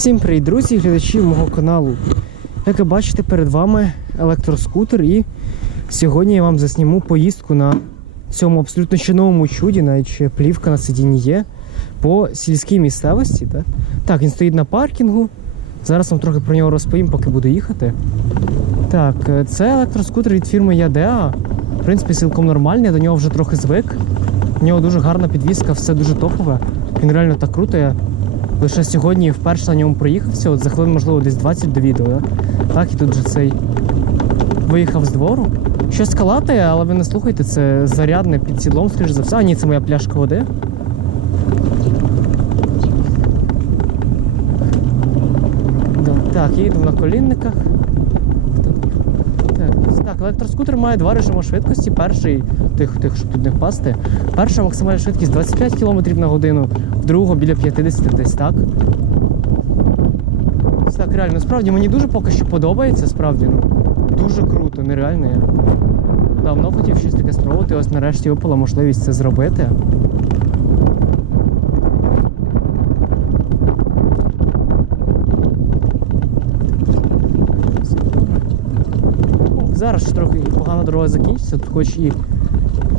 Всім привіт, друзі, глядачі мого каналу. Як ви бачите, перед вами електроскутер, і сьогодні я вам засніму поїздку на цьому абсолютно ще новому чуді, навіть ще плівка на сидінні є, по сільській місцевості. Так? так, він стоїть на паркінгу. Зараз вам трохи про нього розповім, поки буду їхати. Так, е, це електроскутер від фірми Ядеа. В принципі, цілком нормальний, до нього вже трохи звик. У нього дуже гарна підвізка, все дуже топове. Він реально так круто. Я лише сьогодні вперше на ньому проїхався, от за хвилин, можливо, десь 20 до відео. Так, і тут же цей виїхав з двору. Щось калатає, але ви не слухайте, це зарядне під сідлом, скоріш за все. А ні, це моя пляшка води. Так, я йду на колінниках. Електроскутер має два режими швидкості. Перший, тих, тих, щоб тут не впасти. Перша максимальна швидкість 25 км на годину, другого біля 50 десь так. Так, реально, справді мені дуже поки що подобається, справді, ну, дуже круто, нереально. Я давно хотів щось таке спробувати, ось нарешті випала можливість це зробити. Ну, Зараз ще трохи погана дорога закінчиться, хоч і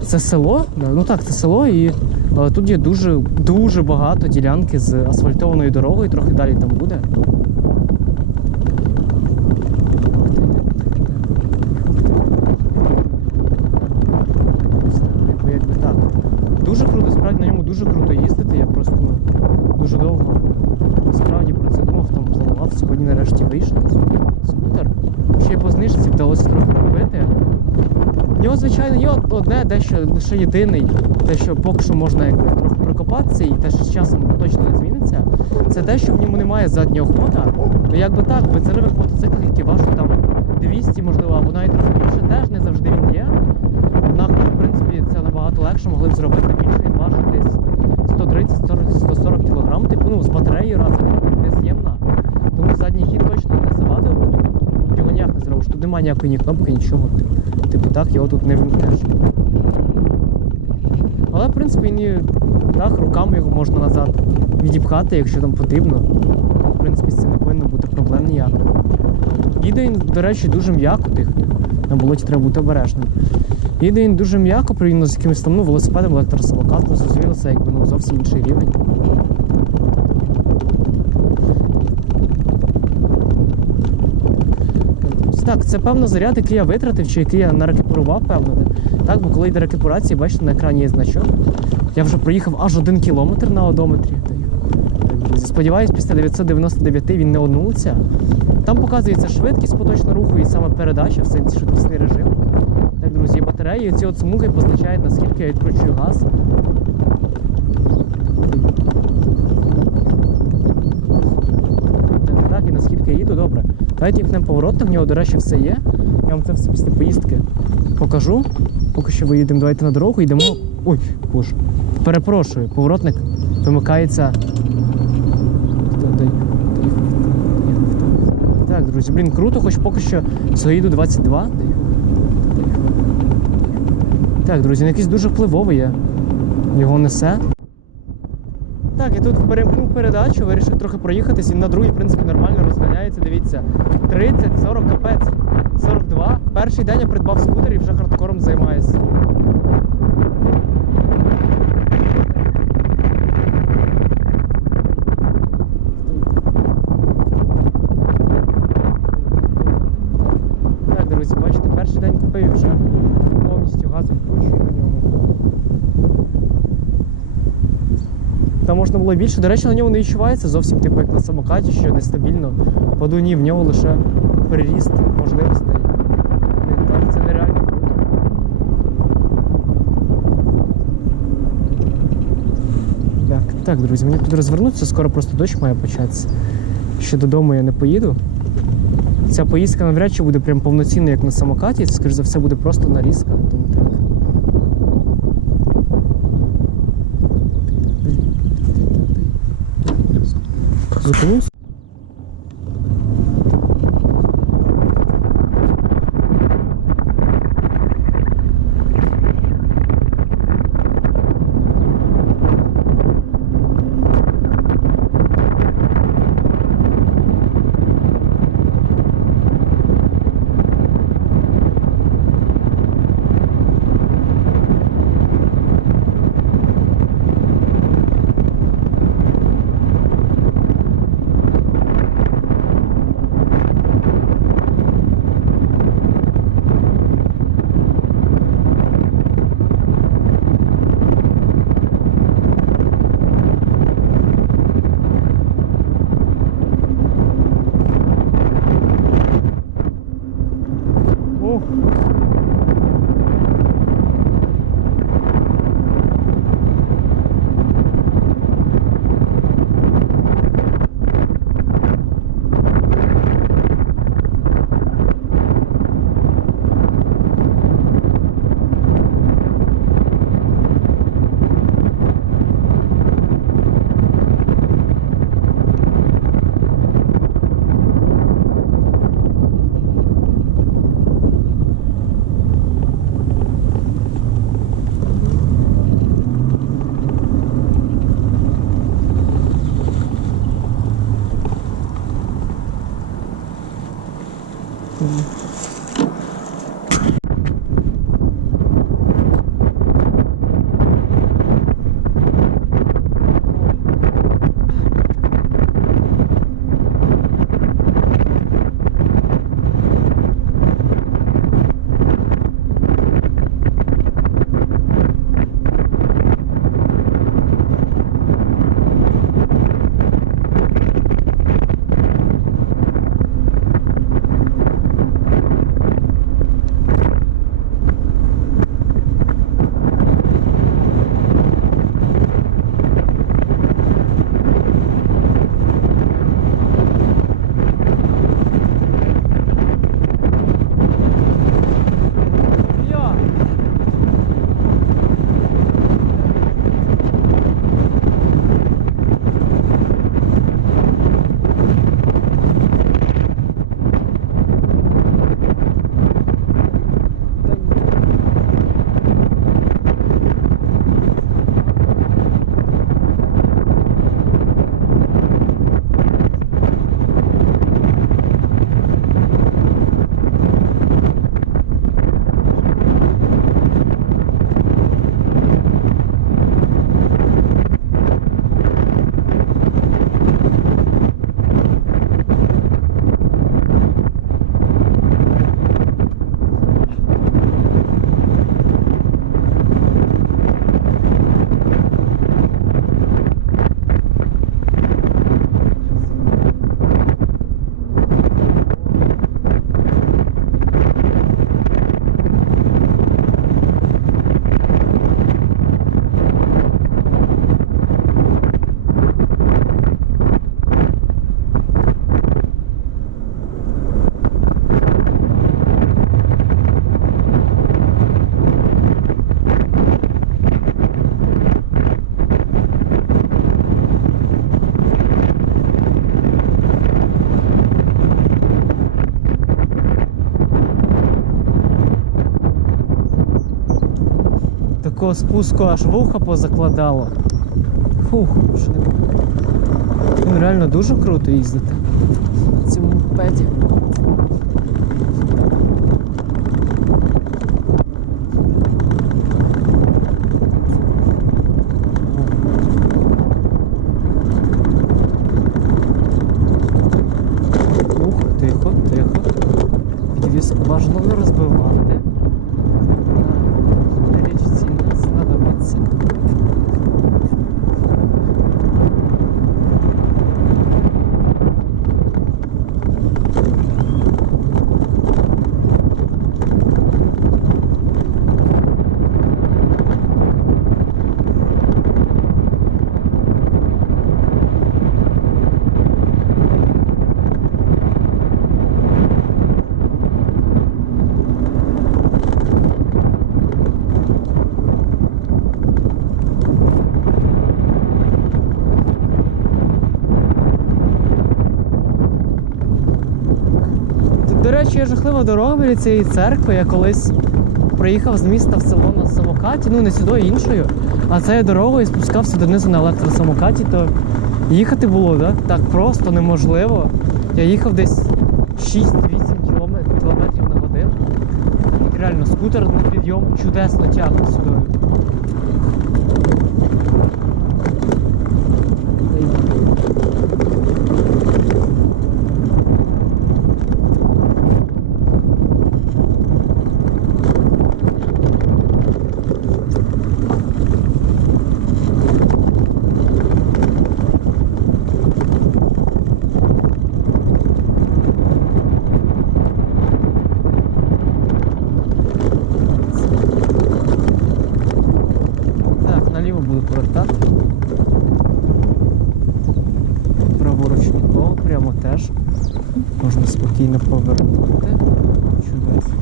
це село, ну так, це село, і тут є дуже дуже багато ділянки з асфальтованою дорогою, трохи далі там буде. Якби- якби так. Дуже круто, справді на ньому дуже круто їздити. Я просто ну, дуже довго справді про це думав, там планував. Сьогодні нарешті вийшов на цей скутер. Ще й по знижці вдалося трохи купити. В нього, звичайно, є од- одне, дещо лише єдиний, те, що поки що можна якби трохи прокопатися, і те, що з часом точно не зміниться, це те, що в ньому немає заднього хода. Ну якби так, в бензинових мотоциклах, які важать там 200, можливо, або навіть трохи більше, теж не завжди він є. Однак, в принципі, це набагато легше, могли б зробити більше, він важить десь 130-140 кг, типу, ну, з батареєю разом, нез'ємна. Тому задній хід точно не завадив, його ніяк не зробиш. Тут немає ніякої ні кнопки, нічого. Типу так, його тут не вимкнеш. Але, в принципі, і так, руками його можна назад відіпхати, якщо там потрібно. В принципі, це не повинно бути проблем ніяких. Їде він, до речі, дуже м'яко, тих. На болоті треба бути обережним. Їде він дуже м'яко, порівняно з якимось там ну, велосипедом, електросамокатом, зрозуміло, це якби ну, зовсім інший рівень. Ось Так, це певно заряд, який я витратив, чи який я нарекіпурував, певно. Так, бо коли йде рекіпурація, бачите, на екрані є значок. Я вже проїхав аж один кілометр на одометрі. Сподіваюсь, після 999 він не онулиться. Там показується швидкість поточного руху і саме передача в сенсі швидкісний режим. Так, друзі, батареї ці от смуги позначають, наскільки я відкручую газ. Так, і наскільки я їду, добре. Давайте їхнемо поворотом, в нього, до речі, все є. Я вам це все після поїздки покажу. Поки що виїдемо, давайте на дорогу, йдемо. Ой, боже. Перепрошую, поворотник вимикається. Так, друзі, блін, круто, хоч поки що заїду 22. Так, друзі, якийсь дуже впливовий є. Його несе. Так, я тут перемкнув передачу, вирішив трохи проїхатись, і на другий, в принципі, нормально розганяється. Дивіться. 30, 40 капець, 42. Перший день я придбав скутер і вже хардкором займаюся. Так, друзі, бачите, перший день купив і вже повністю газ відкручую на ньому. Там можна було більше. До речі, на ньому не відчувається зовсім типу як на самокаті, що нестабільно. Паду ні, в нього лише переріст можливостей. Це нереально круто. Так, так, друзі, мені тут розвернутися, скоро просто дощ має початися. Ще додому я не поїду. Ця поїздка навряд чи буде прям повноцінна, як на самокаті. Скоріш за все, буде просто нарізка. Тому так. Цього спуску аж вуха позакладало. Фух, що не було. Він реально дуже круто їздити на цьому мопеді. Ух, тихо, тихо. Підвіз бажано не розбивати. На річці не знадобиться. Тут, До речі, є жахлива дорога біля цієї церкви. Я колись приїхав з міста в село на самокаті, ну не сюди, а іншою. А цією дорогою спускався донизу на електросамокаті, то їхати було да? так просто неможливо. Я їхав десь 6-8 кілометрів, кілометрів на годину. Реально скутер на підйом чудесно тягне сюди. Так, наліво буду повертати. Праворуч нікого, прямо теж. Можна спокійно повернути. Чудесно.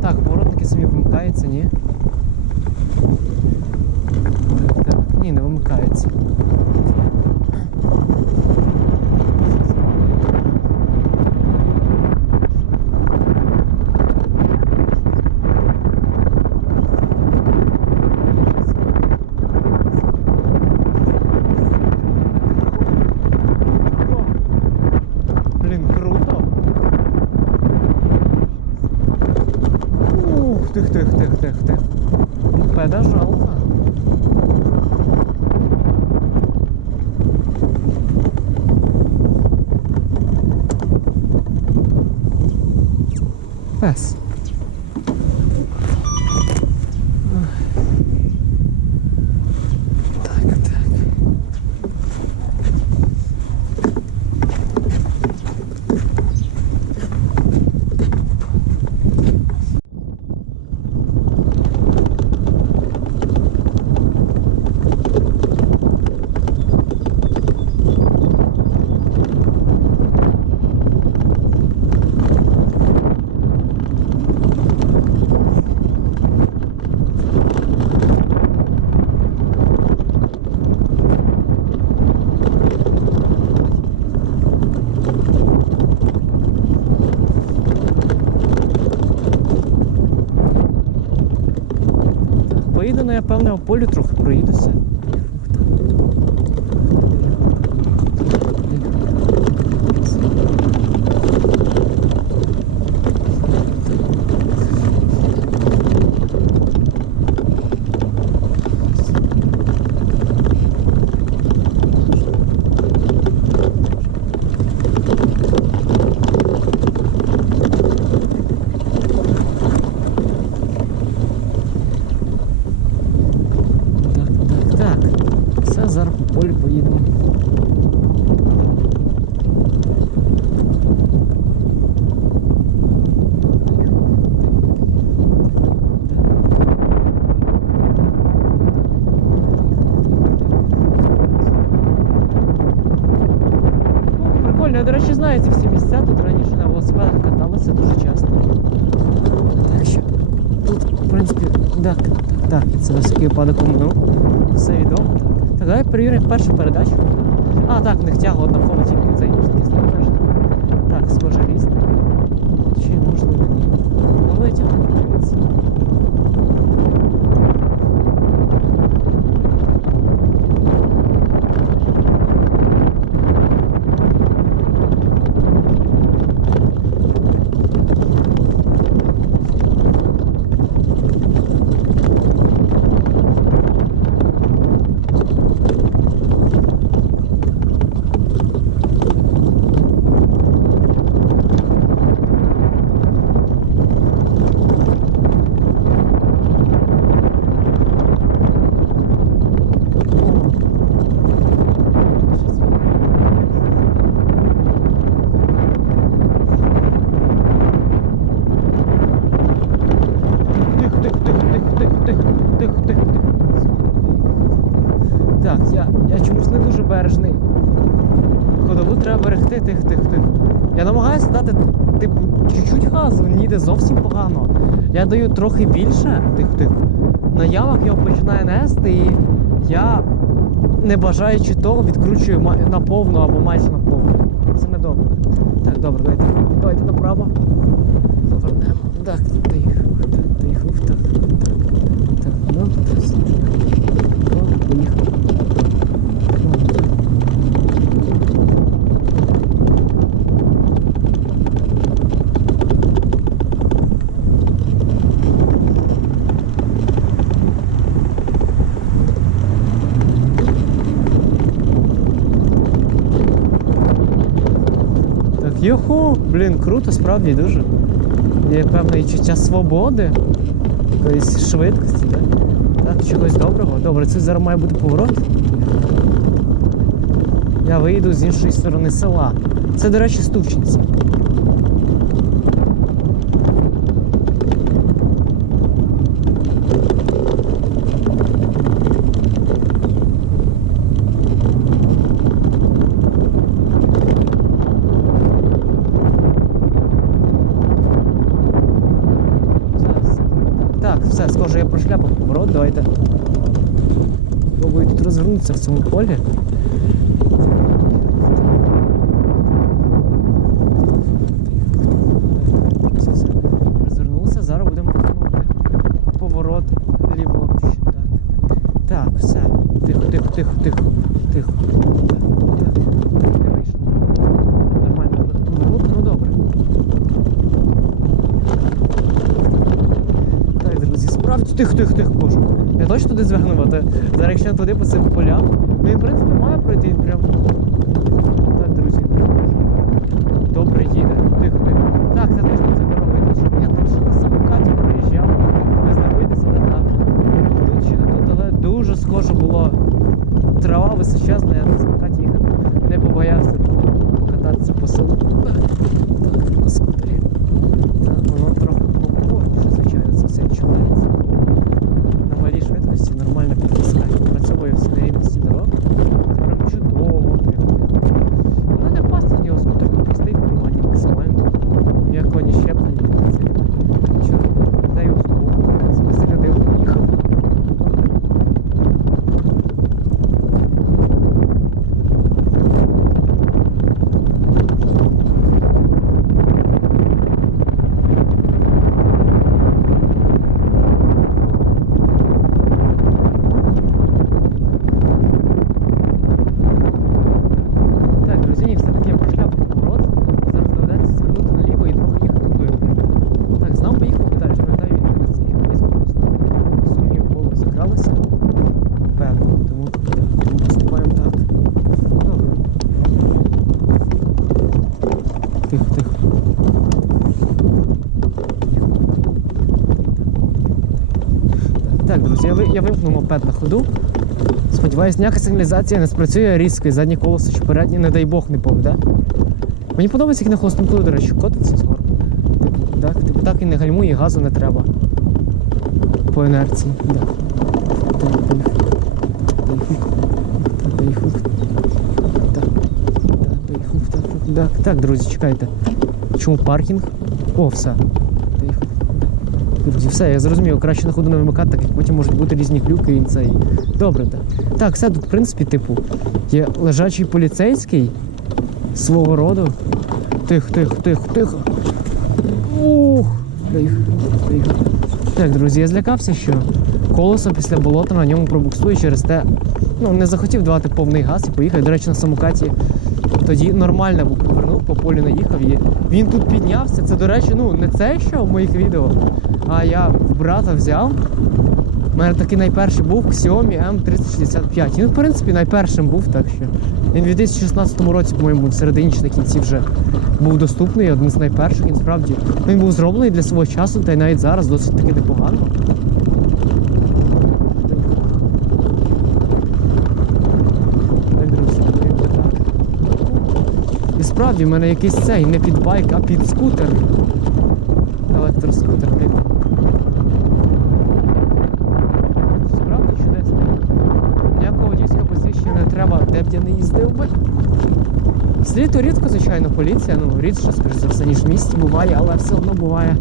Так, поворотники самі вимикаються, ні? Так, так. Ні, confess. Полю трохи проїдуся. Все, зараз по полю поїдемо. Ну, Прикольно, я, до речі, знаю ці всі місця. Тут раніше на велосипедах каталися дуже часто. Так що тут, в принципі, так, так, так, це на всякий випадок Давай перевіримо першу передачу. А, так, в них тяга однаково, тільки цей швидкісний обмежений. Так, схоже ріст. Чи можливо ні. Ну витяг, дивіться. треба берегти тих, тих, тих. Я намагаюся дати, типу, чуть-чуть газу, він їде зовсім погано. Я даю трохи більше тих, тих. На ямах його починає нести, і я, не бажаючи того, відкручую ма- на повну або майже на повну. Це не добре. Так, добре, давайте. Давайте направо. Повернемо. Так, доїхав, так, доїхав, так, так. Так, ну, так, все. О, поїхав. Ну, так. Так, йоху, блін, круто, справді дуже. Є певне відчуття свободи, якоїсь швидкості, так? Так, чогось доброго. Добре, це зараз має бути поворот. Я вийду з іншої сторони села. Це, до речі, Стувчинці. Зараз. Так, так, все, схоже, я поворот, давайте. Пробую тут розвернутися в цьому полі. Все, все. Розвернувся, зараз будемо робити поворот ліворуч. Так. Так, все. Тихо, тихо, тихо, тихо, тихо. Так, так, не вийшло. Нормально. Поворот, ну добре. Так, тихо, тихо, тихо, боже. Я точно туди звернув, а зараз якщо я туди по цим полям, ну він, в принципі, має пройти прям. Так, друзі, прям дуже добре їде. Тихо, тихо. Так, це точно це дорога. Я точно, я точно на самокаті проїжджав. Ви здивуєтеся, де так. Тут чи не тут, але дуже схоже було. Трава височезна, я на самокаті їхав. Не побоявся покататися по селу. Так, так, на скутері. Так, воно трохи повільніше, звичайно, це все відчувається. На малій швидкості нормально підтискає. Працьовує все на рівності дорог. Це прям чудово. Ну не впасти в нього скутер тут простий в керуванні максимально. Ніякого ні щеплення, ні цих. Нічого. Та й уснув. Спасибо, де поїхав. Так, друзі, ні, все-таки я прошляпав поворот. Зараз доведеться звернути наліво і трохи їхати туди. Так, знав поїхав би далі, пам'ятаю, він не настільки близько просто. Сумнів в голову закралися. Певно, тому, тому поступаємо так. Добре. Тихо, тихо. Так, друзі, я, я вимкнув мопед на ходу. Сподіваюсь, ніяка сигналізація не спрацює різко і заднє колесо чи переднє, не дай Бог, не поведе. Мені подобається, як на холостому до речі, котиться згору. Типу, так, типу, так і не гальмує, і газу не треба. По інерції. Да. Так, так, друзі, чекайте. Чому паркінг? О, все. Друзі, все, я зрозумів, краще на ходу не вимикати, так як потім можуть бути різні глюки і цей. Добре, так. Так, все тут, в принципі, типу, є лежачий поліцейський свого роду. Тихо, тихо, тихо, тихо. Ух! Поїхав, поїхав. Так, друзі, я злякався, що колесо після болота на ньому пробуксує через те. Ну, не захотів давати повний газ і поїхав. До речі, на самокаті тоді нормально був повернув, по полю наїхав і він тут піднявся. Це, до речі, ну не це, що в моїх відео, а я в брата взяв. У мене такий найперший був Xiaomi M365. Він, в принципі, найпершим був, так що. Він у 2016 році, по-моєму, в середині чи на кінці вже був доступний, один з найперших. Він справді він був зроблений для свого часу, та й навіть зараз досить таки непогано. Справді в мене якийсь цей не під байк, а під скутер. Електроскутер. блін. Справді чудесно. Ніякого водійського посвідчення не треба, де б я не їздив би. Сліту рідко, звичайно, поліція, ну рідше, скажімо за все, ніж в місті буває, але все одно буває.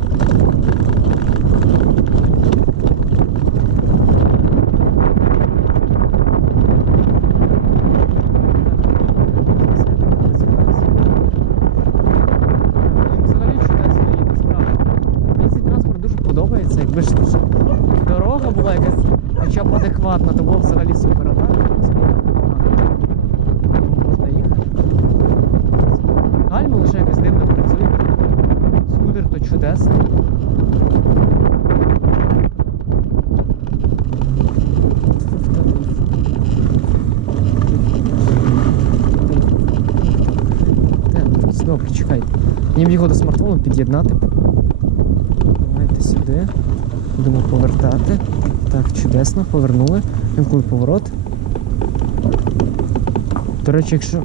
його до смартфону під'єднати. Давайте сюди. Будемо повертати. Так, чудесно, повернули. Він поворот. До речі, якщо